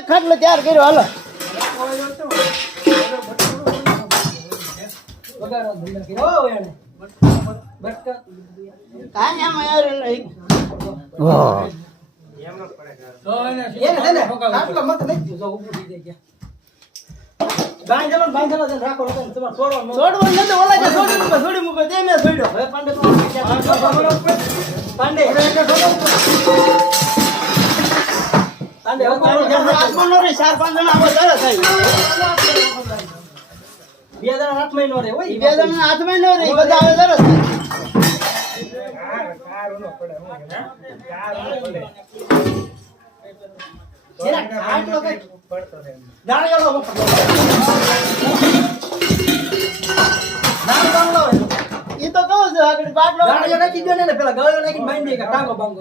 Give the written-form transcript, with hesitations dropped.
એક ખાટલો તૈયાર કર્યો હાલો કાંઈ આમાં યાર નહીં છોડી મૂકો તે મેં છોડ્યો હવે પાંડે ચાર પાંચ જણા આવો તરત થાય બે જણા હાથમાં નો રે હોય બે જણા હાથમાં નો રે બધા આવે તરત એ તો કહું છું આગળ બાટલો નાખી દો ને પેલા ગળો નાખી બાંધી ટાંગો બાંગો